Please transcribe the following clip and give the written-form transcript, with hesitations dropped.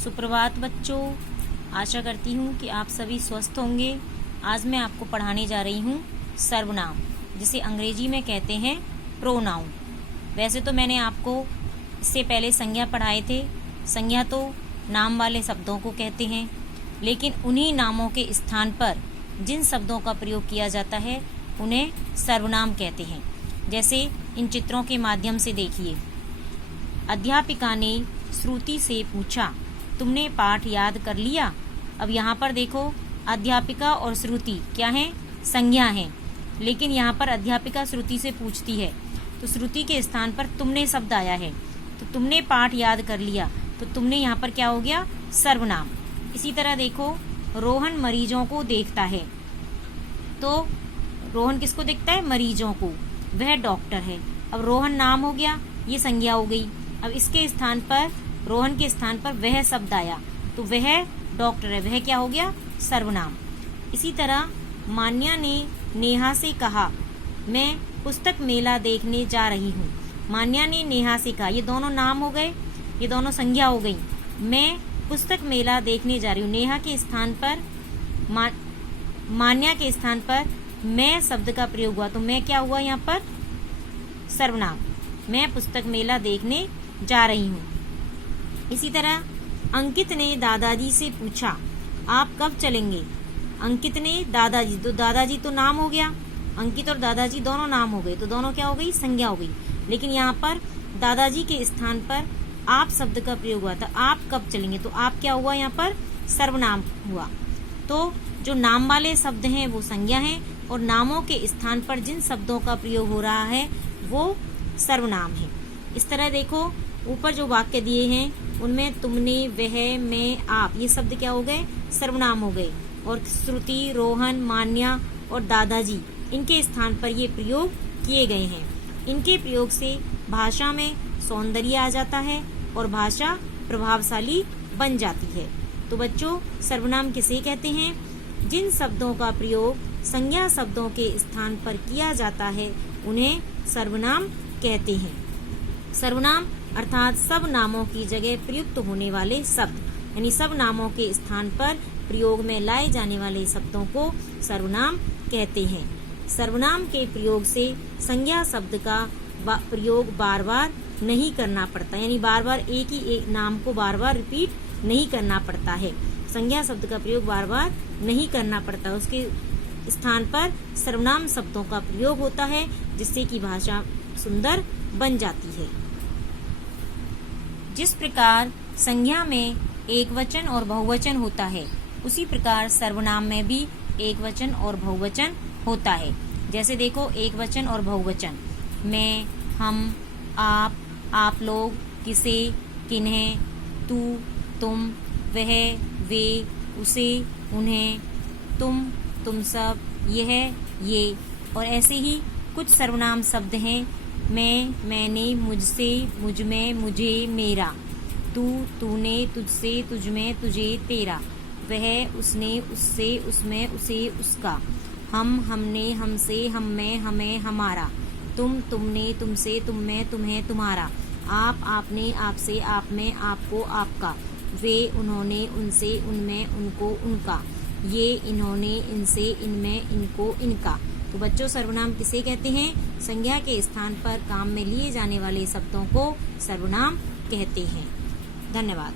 सुप्रभात बच्चों, आशा करती हूँ कि आप सभी स्वस्थ होंगे। आज मैं आपको पढ़ाने जा रही हूँ सर्वनाम, जिसे अंग्रेजी में कहते हैं प्रोनाउन। वैसे तो मैंने आपको इससे पहले संज्ञा पढ़ाए थे। संज्ञा तो नाम वाले शब्दों को कहते हैं, लेकिन उन्हीं नामों के स्थान पर जिन शब्दों का प्रयोग किया जाता है उन्हें सर्वनाम कहते हैं। जैसे इन चित्रों के माध्यम से देखिए। अध्यापिका ने श्रुति से पूछा, तुमने पाठ याद कर लिया? अब यहाँ पर देखो, अध्यापिका और श्रुति क्या हैं? संज्ञा हैं। लेकिन यहाँ पर अध्यापिका श्रुति से पूछती है, तो श्रुति के स्थान पर तुमने शब्द आया है। तो तुमने पाठ याद कर लिया, तो तुमने यहाँ पर क्या हो गया? सर्वनाम। इसी तरह देखो, रोहन मरीजों को देखता है। तो रोहन किसको देखता है? मरीजों को। वह डॉक्टर है। अब रोहन नाम हो गया, ये संज्ञा हो गई। अब इसके स्थान पर, रोहन के स्थान पर वह शब्द आया, तो वह डॉक्टर है। वह क्या हो गया? सर्वनाम। इसी तरह मान्या ने नेहा से कहा, मैं पुस्तक मेला देखने जा रही हूँ। मान्या ने नेहा से कहा, ये दोनों नाम हो गए, ये दोनों संज्ञा हो गई। मैं पुस्तक मेला देखने जा रही हूँ। नेहा के स्थान पर, मान्या के स्थान पर मैं शब्द का प्रयोग हुआ, तो मैं क्या हुआ यहाँ पर? सर्वनाम। मैं पुस्तक मेला देखने जा रही हूँ। इसी तरह अंकित ने दादाजी से पूछा, आप कब चलेंगे? अंकित ने दादाजी, तो दादाजी तो नाम हो गया। अंकित और दादाजी दोनों नाम हो गए, तो दोनों क्या हो गई? संज्ञा हो गई। लेकिन यहाँ पर दादाजी के स्थान पर आप शब्द का प्रयोग हुआ था। आप कब चलेंगे? तो आप क्या हुआ? यहाँ पर सर्वनाम हुआ। तो जो नाम वाले शब्द हैं वो संज्ञा हैं, और नामों के स्थान पर जिन शब्दों का प्रयोग हो रहा है वो सर्वनाम है। इस तरह देखो, ऊपर जो वाक्य दिए हैं उनमें तुमने, वह, मैं, आप, ये शब्द क्या हो गए? सर्वनाम हो गए। और श्रुति, रोहन, मान्या और दादाजी, इनके स्थान पर ये प्रयोग किए गए हैं। इनके प्रयोग से भाषा में सौंदर्य आ जाता है और भाषा प्रभावशाली बन जाती है। तो बच्चों, सर्वनाम किसे कहते हैं? जिन शब्दों का प्रयोग संज्ञा शब्दों के स्थान पर किया जाता है उन्हें सर्वनाम कहते हैं। सर्वनाम अर्थात सब नामों की जगह प्रयुक्त होने वाले शब्द, यानी सब नामों के स्थान पर प्रयोग में लाए जाने वाले शब्दों को सर्वनाम कहते हैं। सर्वनाम के प्रयोग से संज्ञा शब्द का प्रयोग बार बार नहीं करना पड़ता, यानी बार बार एक ही एक नाम को बार बार रिपीट नहीं करना पड़ता है। संज्ञा शब्द का प्रयोग बार बार नहीं करना पड़ता, उसके स्थान पर सर्वनाम शब्दों का प्रयोग होता है, जिससे कि भाषा सुंदर बन जाती है। जिस प्रकार संज्ञा में एकवचन और बहुवचन होता है, उसी प्रकार सर्वनाम में भी एकवचन और बहुवचन होता है। जैसे देखो, एकवचन और बहुवचन, मैं, हम, आप लोग, किसे, किन्हें, तू, तुम, वह, वे, उसे, उन्हें, तुम सब, यह, ये। और ऐसे ही कुछ सर्वनाम शब्द हैं, मैं, मैंने, मुझसे, मुझमें, मुझे, मेरा, तू, तूने, तुझसे, तुझमें, तुझे, तेरा, वह, उसने, उससे, उसमें, उसे, उसका, हम, हमने, हमसे, हममें, हमें, हमारा, तुम, तुमने, तुमसे, तुममें, तुम्हें, तुम्हारा, आप, आपने, आपसे, आप में, आपको, आपका, वे, उन्होंने, उनसे, उनमें, उनको, उनका, ये, इन्होंने, इनसे, इनमें, इनको, इनका। तो बच्चों, सर्वनाम किसे कहते हैं? संज्ञा के स्थान पर काम में लिए जाने वाले शब्दों को सर्वनाम कहते हैं। धन्यवाद।